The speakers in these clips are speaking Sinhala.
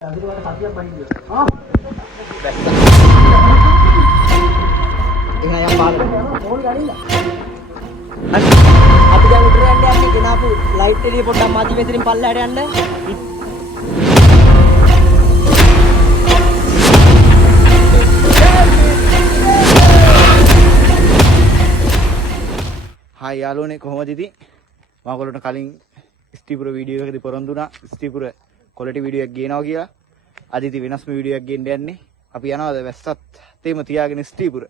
අදිරවට සතියක් පහින්ද. ආ. එහෙනම් යම් පාරට. ඕනි ගනින්න. අපි දැන් උඩට යන්නේ ගෙනාපු ලයිට් එළිය පොඩ්ඩක් මදි මෙතනින් පල්ලෙහාට යන්න. හායි යාළුවනේ කොහොමද ඉතින් මම ඔයගොල්ලන්ට කලින් ස්ටිපුර වීඩියෝ එකකදී පොරොන්දු වුණා ස්ටිපුර ක්වොලිටි වීඩියෝ එකක් ගේනවා කියලා. අද ඉතින් වෙනස්ම වීඩියෝ එකක් ගේන්න යන්නේ. අපි යනවාද වැස්සත් තේම තියාගෙන ස්ටිපුර.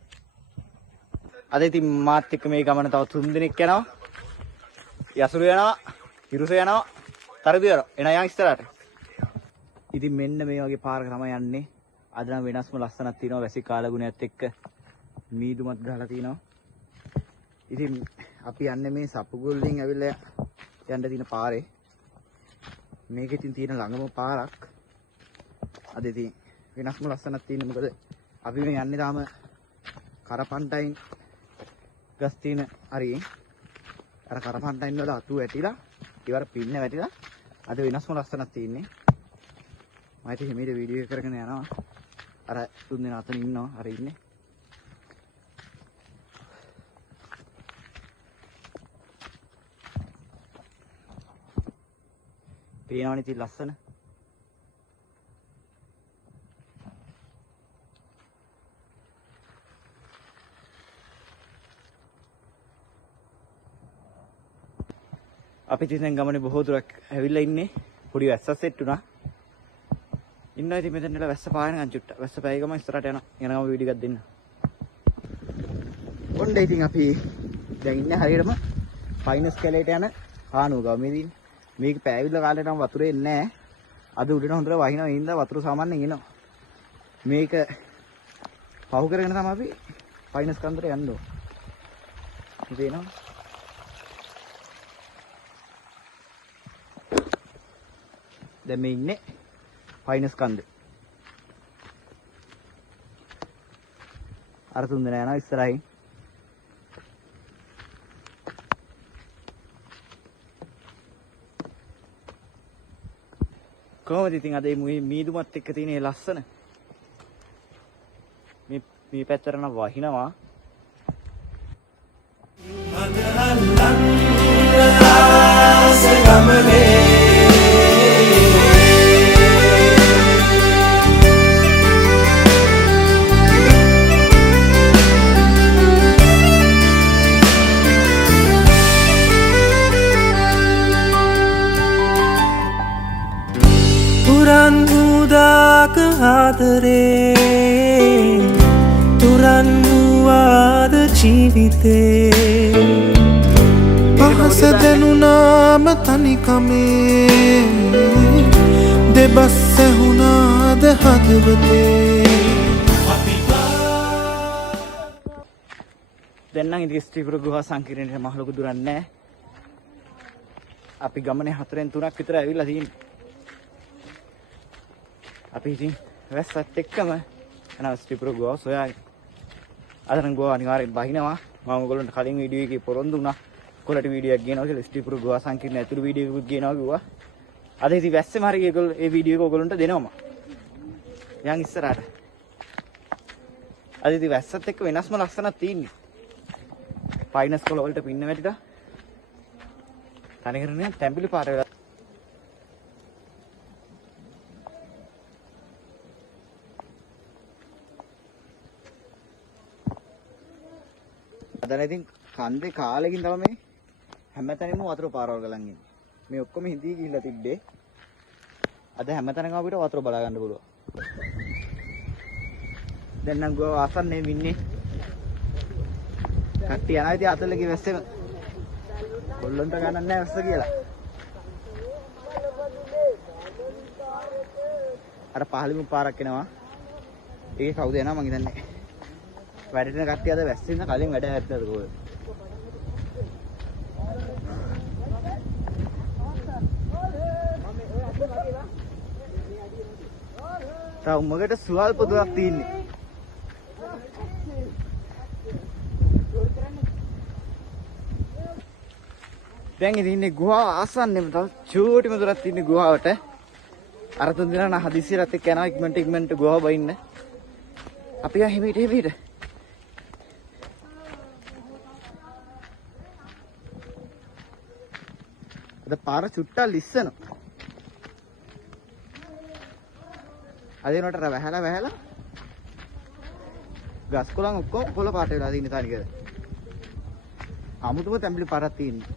අද ඉතින් මාත් එක්ක මේ ගමන තව 3 දිනක් යනවා. යසුරු යනවා, හිරුස යනවා, තරදු යනවා. එන යන් ඉස්සරහට. ඉතින් මෙන්න මේ වගේ පාරක තමයි යන්නේ. අද නම් වෙනස්ම ලස්සනක් තියෙනවා වැසි කාලගුණයත් එක්ක මීදුමත් ගහලා තියෙනවා. ඉතින් අපි යන්නේ මේ සපුගොල්ලෙන් ඇවිල්ලා යන්න තියෙන පාරේ. මේක ඉතින් තියෙන ළඟම පාරක්. අද ඉතින් වෙනස්ම ලස්සනක් තියෙන මොකද අපි මේ යන්නේ තාම කරපන්ටයින් ගස් තියෙන හරියෙන්. අර කරපන්ටයින් වල අතු වැටිලා ඉවර පින්න වැටිලා අද වෙනස්ම ලස්සනක් තියෙන්නේ. මම ඉතින් හිමීට වීඩියෝ එක කරගෙන යනවා. අර තුන් දෙනා අතන ඉන්නවා. අර ඉන්නේ. පේනවනේ ඉතින් ලස්සන. අපි ඉතින් ගමනේ බොහෝ දුරක් ඇවිල්ලා ඉන්නේ. පොඩි වැස්සක් සෙට් වුණා. ඉන්නවා ඉතින් මෙතන ඉඳලා වැස්ස පායනකන් චුට්ට. වැස්ස පෑයි ගම ඉස්සරහට යනවා. යන ගම වීඩියෝ එකක් දෙන්න. ඔන්න ඉතින් අපි දැන් ඉන්නේ හරියටම ෆයිනස් කැලේට යන හානුව ගම මේ දින්නේ. මේක පෑවිල්ල කාලේ නම් වතුරේ එන්නේ නැහැ. අද උඩට හොඳට වහිනවා ඉඳලා වතුර සාමාන්‍යයෙන් එනවා. මේක පහු කරගෙන තමයි අපි ෆයිනස් කන්දරට යන්න ඕන. තේරෙනවද? දැන් මේ ඉන්නේ ෆයිනස් කන්දේ. අර තුන් දෙනා යනවා ඉස්සරහින්. කොහොමද ඉතින් අද මේ මීදුමත් එක්ක තියෙන මේ ලස්සන මේ පැත්තට නම් වහිනවා. තුරන් උදාක ආදරේ තුරන් වූවාද ජීවිතේ පහස දැනුනාම තනිකමේ දෙබස් ඇහුණාද හදවතේ දැන් නම් ඉතින් ස්ටිපුර ගුහා සංකීර්ණයට මහ ලොකු දුරක් නැහැ. අපි ගමනේ 4න් 3ක් විතර ඇවිල්ලා තියෙනවා. අපි ඉතින් වැස්සත් එක්කම යනවා ස්ටිපුර ගුහා සොයාගෙන. අද නම් ගුහා අනිවාර්යෙන් බහිනවා. මම ඔයගොල්ලන්ට කලින් වීඩියෝ එකේ පොරොන්දු වුණා. කොලට වීඩියෝ එකක් ගේනවා කියලා ස්ටිපුර ගුහා සංකීර්ණ ඇතුළු වීඩියෝ එකක් ගේනවා කිව්වා. අද ඉතින් වැස්සෙම හරිය ඒගොල්ලෝ ඒ වීඩියෝ එක ඔයගොල්ලන්ට දෙනවා මම. යන් ඉස්සරහට. අද ඉතින් වැස්සත් එක්ක වෙනස්ම ලස්සනක් තියෙන්නේ. ෆයිනස් කොළ වලට පින්න වැටිලා. තනිකරනේ තැඹිලි පාර වෙලා. අද ඉතින් කන්දේ කාලෙකින් තමයි මේ හැමතැනම වතුර පාරවල් ගලන් ඉන්නේ. මේ ඔක්කොම හිඳී ගිහිල්ලා තිබ්බේ. අද හැමතැනම අපිට වතුර බලා ගන්න පුළුවන්. දැන් නම් ගෝ ආසන්නේ ඉන්නේ. කට්ටිය යනවා ඉතින් අතලගේ වැස්සෙම. කොල්ලොන්ට ගණන් නැහැ වැස්ස කියලා. අර පහළිම පාරක් එනවා. ඒකේ කවුද යනවා මං හිතන්නේ. වැඩේට කට්ටිය අද වැස්සින්න කලින් වැඩ හැත්තද කොහෙද? තා උඹකට සුවල්ප දුරක් තියෙන්නේ. දැන් ඉතින් ඉන්නේ ගුහාව ආසන්නෙම තව චූටිම දුරක් තියෙන ගුහාවට. අර තුන් දෙනා නම් හදිස්සියට එක්ක යනවා ඉක්මනට ගෝව බයින්න. අපි යන් හිමීට. අද පාර චුට්ටක් ලිස්සනවා. අදිනවට වැහැලා ගස් කොළන් ඔක්කොම පොළ පාට වෙලා තියෙන තනිකර. අමුතුම තැඹිලි පාරක් තියෙන්නේ.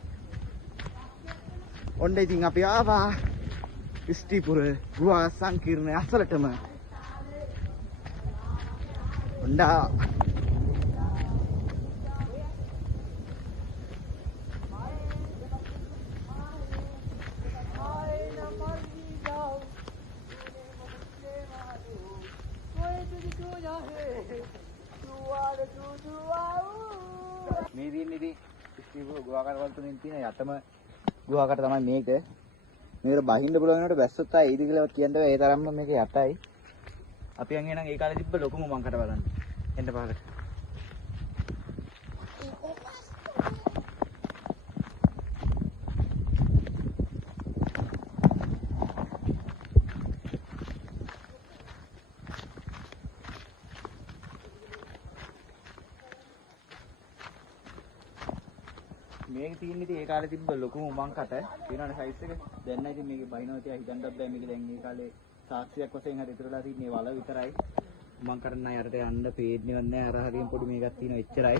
ඔන්න ඉතින් අපි ආවා ස්ටිපුර ගුහා සංකීර්ණය අසලටම. ඔන්ඩා මේ දින්නේ ස්ටිපුර ගුහාකට වල තුنين තියෙන යතම ගුහාකට තමයි මේක. මේකට බහින්න පුළුවන් වෙනකොට බැස්සොත් ආයේ ඊද කියලා කියන්න බෑ. ඒ තරම්ම මේක යතයි. අපි යන් එනං ඒ කාලේ තිබ්බ ලොකුම මංකට බලන්න. එන්න පහකට. මේක තියෙන්නේ ඉතින් ඒ කාලේ තිබ්බ ලොකුම උමංකට තියෙනවනේ සයිස් එක. දැන් නම් ඉතින් මේකේ බහිනවා තියා හිතන්නත් බෑ. මේක දැන් ඒ කාලේ සාක්ෂියක් වශයෙන් හරි ඉතුරුලා තියෙන්නේ වල විතරයි. උමංකට නෑ යරට යන්න පේන්නේවත් නෑ. අර හරියම පොඩි මේකක් තියෙනවා එච්චරයි.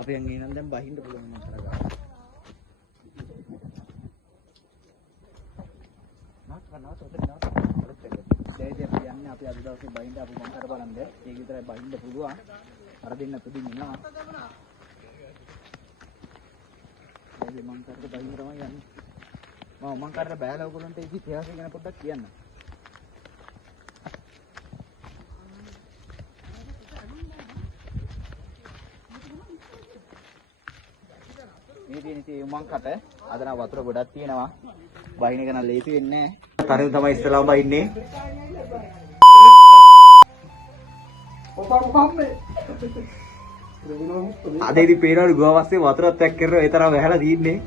අපි යන් එනනම් දැන් බහින්න පුළුවන් උමංකට ගාව. නවත් දැන් අපි යන්නේ අපි අද දවසේ බහින්න අපි උමංකට බලන්න. ඒක විතරයි බහින්න පුළුවන්. අර දෙන්න තුඩින් එනවා. ඒ මං කරට බහින්න තමයි යන්නේ. මම කරට බෑලා ඔයගොල්ලන්ට ඒක ඉතිහාසය ගැන පොඩ්ඩක් කියන්න. මේ තියෙන ඉතින් මං කට අද නම් වතුර ගොඩක් තියෙනවා. බහින එක නම් ලේසි වෙන්නේ නැහැ. තරේ තමයි ඉස්සලාම බහින්නේ. අද ඉතින් පේනවලු ගෝවස්සේ වතුරත් එක්ක කරලා ඒ තරම් වැහැලා තින්නේ.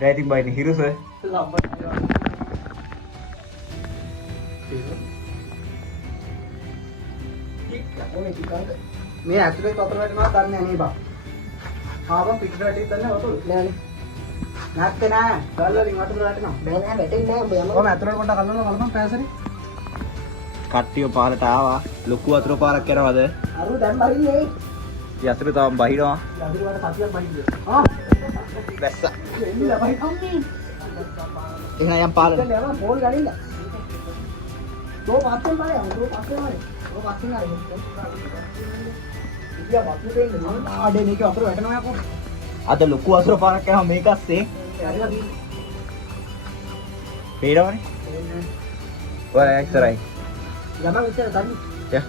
දැන් ඉතින් බයිනේ හිරුස. මේ ඇතුලේ වතුර වැටෙනවා දන්නේ නැහැ බා. ආවම පිටට වැටෙන්නේ දන්නේ වතුර. නෑනේ. නැත්තේ නෑ. ගල්වලින් වතුර වැටෙනවා. බෑ නෑ වැටෙන්නේ නෑ උඹ යන්න. කොහොම ඇතුලට පොඩ්ඩක් අල්ලනවා බලපන් පෑසරි. කට්ටිය පාරට ආවා. ලොකු වතුර පාරක් කරනවද? අරු දැන් බහින්නේ. යතුරු තාම බහිනවා. යතුරු වල සතියක් බහින්නේ. ආ. වැස්ස. එන්නේ බහි කම්මි. එහෙනම් යම් පාරට. දැන් යනවා බෝල් ගනින්න. තෝ පස්සෙන් බලය. තෝ පස්සෙන් බලය. තෝ පස්සෙන් ආවේ. ඉතියා වතුර දෙන්නේ මම ආඩේ මේක වතුර වැටෙනවා යකෝ. අද ලොකු වතුර පාරක් කරනවා මේක ඇස්සේ. ඇරිලා බී. පේනවනේ. ඔය එක්තරයි. යමන් ඉස්සර තනි. යා.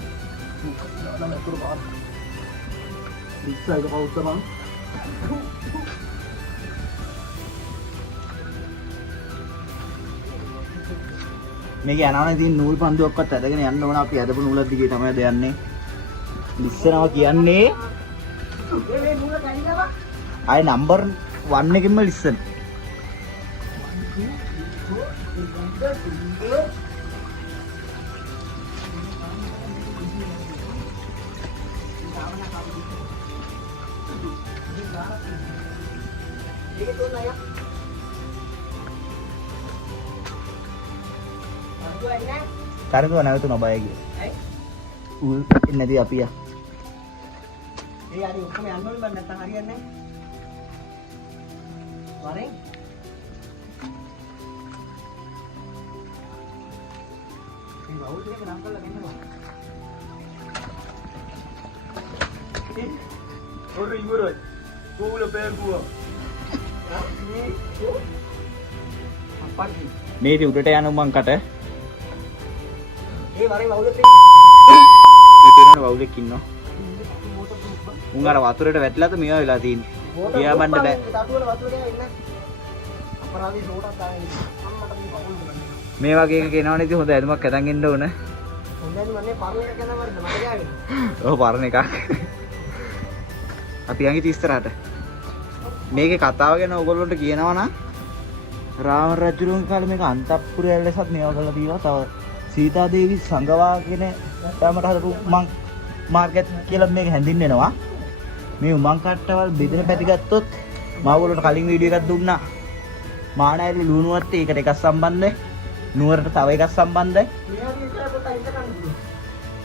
ඉස්සයිද පවුස්ස මං. මේක යනවනේ ඉතින් නූල් පන්දුවක්වත් ඇදගෙන යන්න ඕන. අපි ඇදපු නූලක් දිගේ තමයි අද යන්නේ. ඉස්සරව කියන්නේ මේ නූල කැඩිලා ආයේ නම්බර් 1 එකෙන්ම ලිස්සන. ඒක තෝරන අය. අරුවන්නේ. කරදුව නැවතුන බය ගියේ. ඇයි? ඌල් නැති අපි යා. ඒ හරි ඔක්කොම යන්න ඕනේ බං නැත්නම් හරියන්නේ නැහැ. වරෙන්. මේ වවුල් දෙක නම් කරලා දෙන්නවා. ඔරු ඉවරයි. කෝල බෑගුවා. මේ ඉතින් උඩට යන උමංකට ඒ වරේ වවුලේ මේ තියෙන වවුලෙක් ඉන්නවා. උන් අර වතුරට වැටලාද මේවා වෙලා තියෙන්නේ. ගියා බණ්ඩ බෑ. තටුවල වතුර ගෑ ඉන්න. අපරාධී රෝටක් දාගෙන අම්මට මේ වවුල් බලන්න. මේ වගේ එකක එනවනේ ඉතින් හොඳ ඇඳුමක් අතන් එන්න ඕන. හොඳයි මන්නේ පරණ එක කරනවා මට ගෑගෙන. ඔව් පරණ එකක්. අපි යන් ඉතින් ඉස්සරහට. මේකේ කතාව ගැන ඕගොල්ලන්ට කියනවා නම් රාම රජුරුන් කාලේ මේක අන්තපුරය ලෙසත් මේවා කරලා තියෙනවා. තව සීතා දේවි සංගවාගෙන යාමට හදපු මාර්ගයක් කියලා මේක හැඳින්වෙනවා. මේ උමං කට්ටවල් බෙදෙන පැති ගත්තොත් මම ඔයගොල්ලන්ට කලින් වීඩියෝ එකක් දුන්නා. මානායලි ලුණුවත් ඒකට එකක් සම්බන්ධයි. නුවරට තව එකක් සම්බන්ධයි.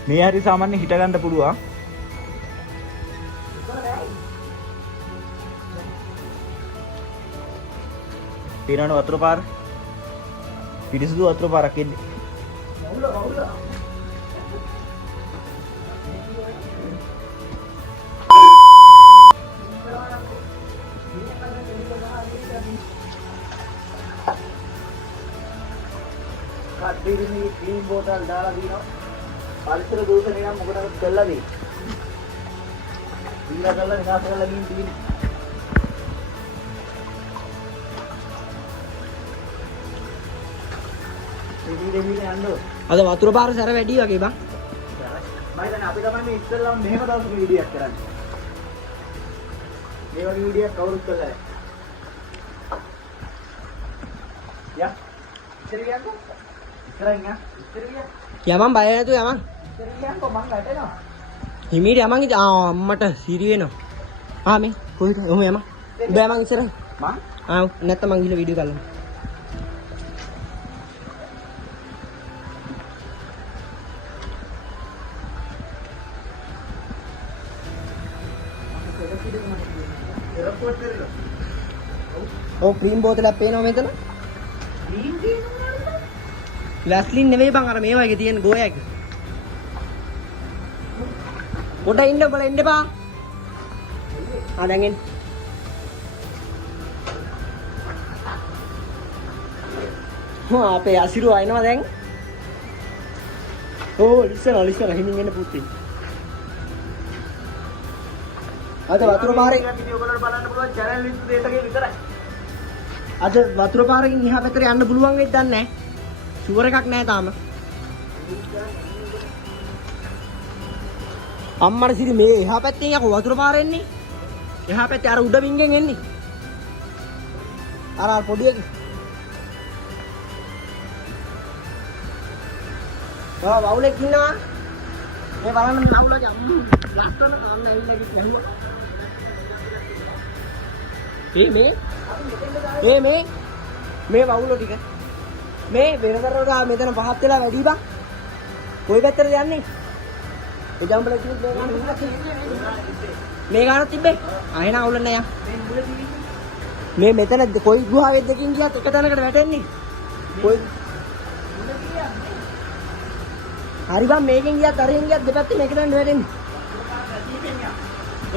මේ හරි සාමාන්‍ය හිට ගන්න පුළුවන්. පිරණ වතුර පාර පිරිසිදු වතුර පාරක් එන්නේ. කඩේදී ක්ලීන් බෝතල් දාලා දිනවා. පරිසර දූෂණය නම් මොකටද කළා දී. ඉන්න කළා විනාශ කරලා ගින් තියෙන්නේ. අද වතුර පාර සැර වැඩි වගේ බං. මම හිතන්නේ අපි තමයි මේ ඉස්සෙල්ලාම මෙහෙම දවසක වීඩියෝ එකක් කරන්නේ. මේ වගේ වීඩියෝ එකක් කවුරුත් කළා නැහැ. යා. ඉතිරියන්කෝ. ඉතිරියන් යා. ඉතිරියන්. යමන් බය නැතුව යමන්. ඉතිරියන්කෝ මං ගැටෙනවා. හිමීට යමන් ඉතින් අම්මට සිරි වෙනවා. මේ කොහෙද? ඔහොම යමන්. උඹ යමන් ඉස්සරහින්. මං? නැත්තම් මං ගිහලා වීඩියෝ කරලා. ඔව් ක්‍රීම් බෝතලයක් පේනවා මෙතන. ක්‍රීම් තියෙනවා. ලැස්ලින් නෙවෙයි බං අර මේවා එකේ තියෙන ගෝයා එක. පොඩ ඉන්න බල එන්න එපා. දැන් එන්න. අපේ අසිරු ආයනවා දැන්. ලිස්සන හිමින් එන්න පුතේ. අද වතුර පාරේ ඔයගොල්ලෝ බලන්න පුළුවන් channel list දෙකකින් විතරයි. අද වතුර පාරකින් එහා පැත්තට යන්න පුළුවන් වෙයිද දන්නේ නැහැ. ෂුවර් එකක් නැහැ තාම. අම්මට සිරි මේ එහා පැත්තෙන් යකෝ වතුර පාර එන්නේ. එහා පැත්තේ අර උඩ වින්ගෙන් එන්නේ. අර පොඩි එක. වවුලෙක් ඉන්නවා. මේ බලන්න නවුලගේ ලස්සන කාම ඇවිල්ලා ගිහින් මේ වවුලෝ ටික මේ වෙනතරට මෙතන පහත් වෙලා වැඩි බං. කොයි පැත්තටද යන්නේ? ඒ ජම්බල මේ ගානක් තිබ්බේ. ආයෙ නා අවුල නැහැ යා. මේ මෙතන කොයි ගුහාවෙද දෙකින් ගියත් එක තැනකට වැටෙන්නේ. කොයි හරි බං මේකෙන් ගියත් අරෙන් ගියත් දෙපැත්තේ මේක දැන් වැටෙන්නේ.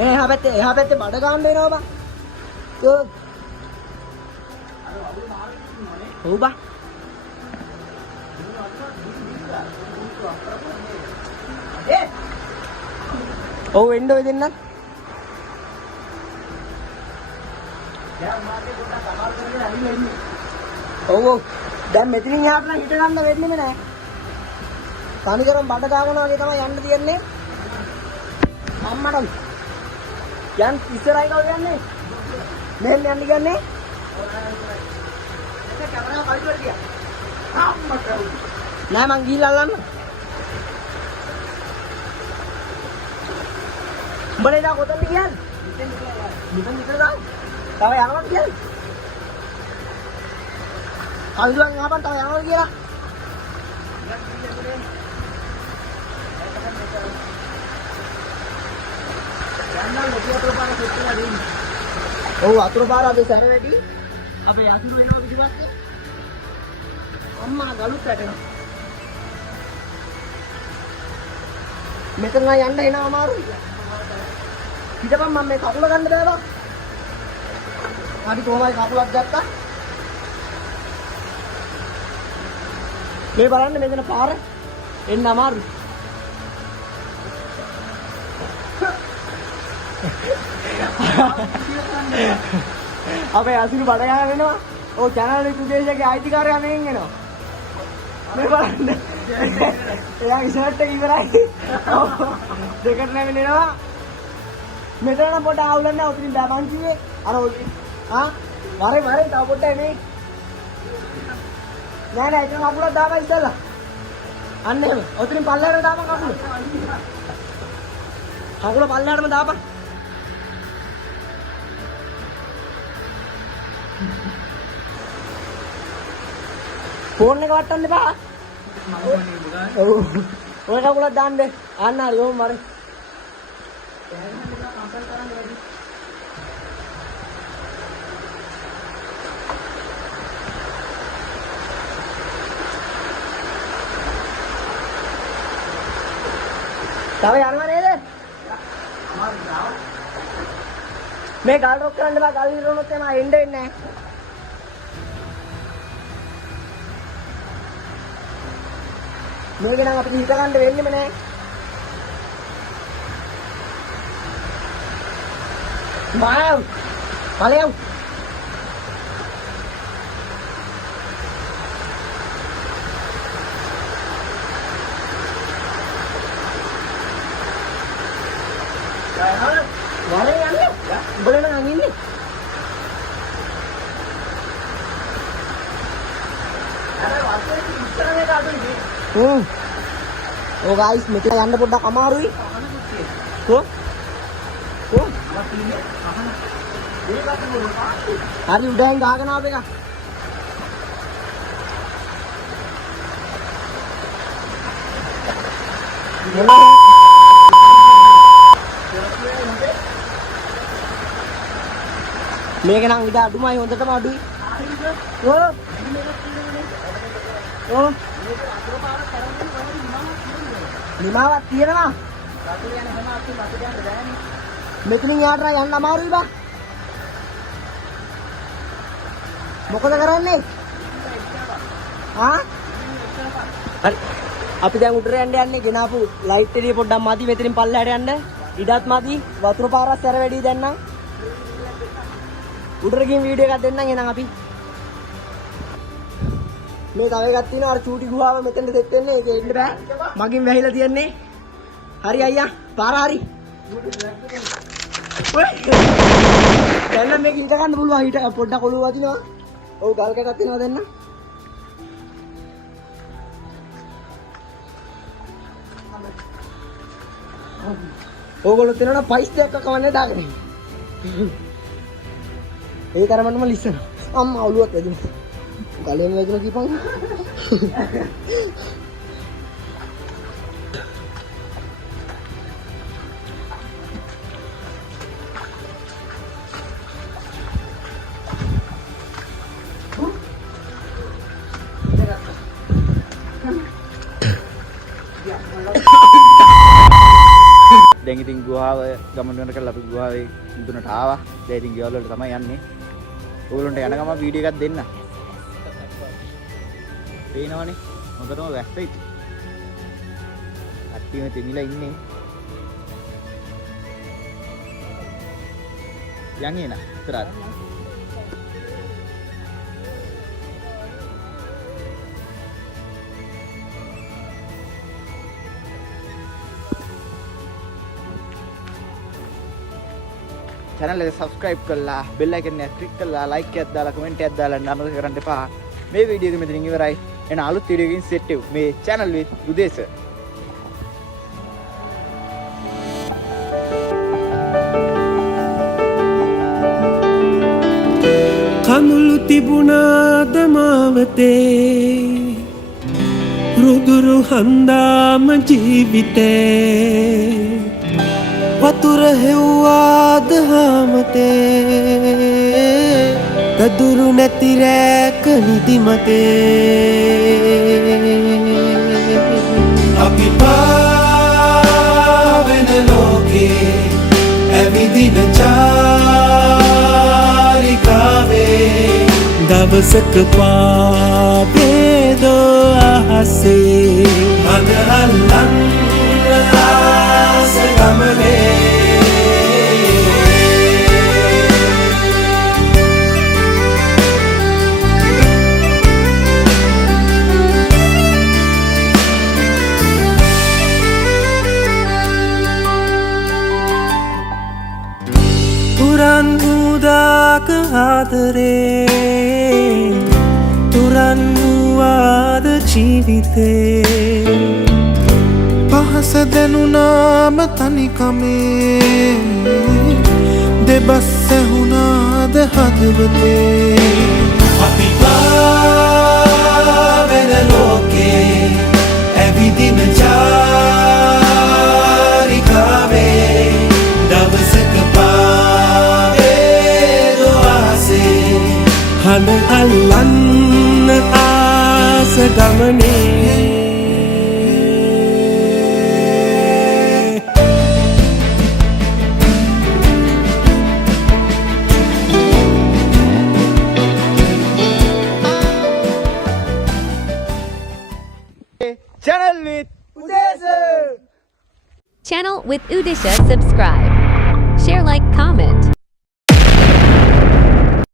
එහා පැත්තේ බඩ ගන්න වෙනවා බං. ඔව් බං. ඔව් එන්න ඔය දෙන්නත්. ඔව් දැන් මෙතනින් එහාට නම් හිට ගන්න වෙන්නේම නැහැ. තනිකරම බඩ ගාගෙන වගේ තමයි යන්න තියන්නේ. අම්මට යන් ඉස්සරයි කවුද යන්නේ? මෙහෙන් යන්න කියන්නේ? ඒක කැමරාව පරිසර ගියා. අම්මට නෑ මං ගිහිල්ලා අල්ලන්න. උඹලා දා කොතනද කියන්නේ? මෙතන විතර දාන්න. තව යනවා කියන්නේ. කවුරුන් ආපන් තව යනවා කියලා. ඔව් අතුරු පාර අද සැර වැඩි. අපේ අතුරු යනවා පිටිපස්සේ. අම්මා ගලුත් වැටෙනවා. මෙතන යන්න එන අමාරුයි. පිටපන් මම මේ කකුල ගන්න බෑවා. හරි කොහොමයි කකුලක් ගත්තා. මේ බලන්න මෙතන පාර එන්න අමාරුයි. අපේ අසිරු බඩ ගන්න වෙනවා. ඔය channel එක උදේශකේ අයිතිකාරයා මෙහෙන් එනවා. මේ බලන්න. එයාගේ ෂර්ට් එක ඉවරයි. දෙකට නැවෙනවා. මෙතන නම් පොඩ ආවුලක් නැහැ. උතින් බෑ මං කිව්වේ. අර වරේ තව පොඩ්ඩයි මේ. නෑ නෑ ඒක කකුලක් දාපන් ඉස්සෙල්ලා. අන්න එහෙම. ඔතනින් පල්ලෙහාට දාපන් කකුල. කකුල පල්ලෙහාටම දාපන්. ෆෝන් එක වට්ටන්න එපා. ඔව්. ඔය කකුලක් දාන්න. අන්න හරි ඔහොම මරේ. තව යනවා නේද? මේ ගල් රොක් කරන්න බෑ. ගල් ඉරනොත් එම එන්න වෙන්නේ නැහැ. මේක නම් අපිට හිත ගන්න වෙන්නෙම නැහැ. මායම් ඵලයන් වරේ යන්නේ උඹලා නම් ඉන්නේ අර වත්තේ ඉස්සරහේ කාටුනේ ඕ ගයිස් මෙතන යන්න පොඩ්ඩක් අමාරුයි කො හරි උඩෙන් ගහගෙන ආව එක මේක නම් ඉත අඩුමයි හොඳටම අඩුයි ඕ නිමාවක් තියෙනවා මෙතනින් යාට යන්න අමාරුයි බා මොකද කරන්නේ හරි අපි දැන් උඩට යන්නේ ගෙනාපු ලයිට් එළිය පොඩ්ඩක් මදි මෙතනින් පල්ලෙහාට යන්න ඉඩත් මදි වතුර පාරක් සැර වැඩි දැන් නම් උඩට ගිහින් වීඩියෝ එකක් දෙන්නම් එහෙනම් අපි මේ තව එකක් තියෙනවා අර චූටි ගුහාව මෙතෙන්ට සෙට් වෙන්නේ ඒක එන්න බෑ මගින් වැහිලා තියන්නේ හරි අයියා පාර හරි දැන් නම් මේක හිට ගන්න පුළුවන් හිට පොඩ්ඩක් ඔළුව වදිනවා ඔව් ගල් කැටක් තියෙනවා දෙන්න ඕගොල්ලෝ තියෙනවා පයිස් දෙකක් කවන්නේ දාගෙන ඒ තරමටම ලිස්සන අම්මා ඔළුවත් වැදුණා ගලෙන් වැදුණා කීපන් දැන් ඉතින් ගුහාව ගමන් කරන කරලා අපි ගුහාවේ මුදුනට ආවා. දැන් ඉතින් ගෙවල් වලට තමයි යන්නේ. ඕගොල්ලන්ට යන ගම වීඩියෝ එකක් දෙන්න. පේනවනේ. හොඳටම වැස්සයි. අට්ටියම තෙමිලා ඉන්නේ. යන්නේ නා ඉතරත්. channel එක subscribe කරලා bell icon එක click කරලා like එකක් දාලා comment එකක් දාලා අනුමත කරන්න එපා. මේ වීඩියෝ එක මෙතනින් ඉවරයි. එන අලුත් වීඩියෝ එකකින් set වෙමු. මේ channel with Udesa. කඳුළු තිබුණාද මාවතේ රුදුරු හන්දාම ජීවිතේ වතුර හෙව්වාද හාමතේ දදුරු නැති රැක නිදිමතේ අපි පාවෙන ලෝකේ ඇවිදින චාරිකාවේ දවසක පාවේදෝ අහසේ මග අල්ලන්න ආස ගමනේ තුරන් උදාක ආදරේ තුරන් වූ ජීවිතේ පහස දැනුනාම තනිකමේ දෙබස් ඇහුණාද හදවතේ අපි පාවෙන ලෝකේ ඇවිදින චාරිකාවේ දවසක පාවේ ආසේ හඳ අල්ලන්න ආස ගමනේ channel with Udesa. Channel with Udisha subscribe. Share, like, comment.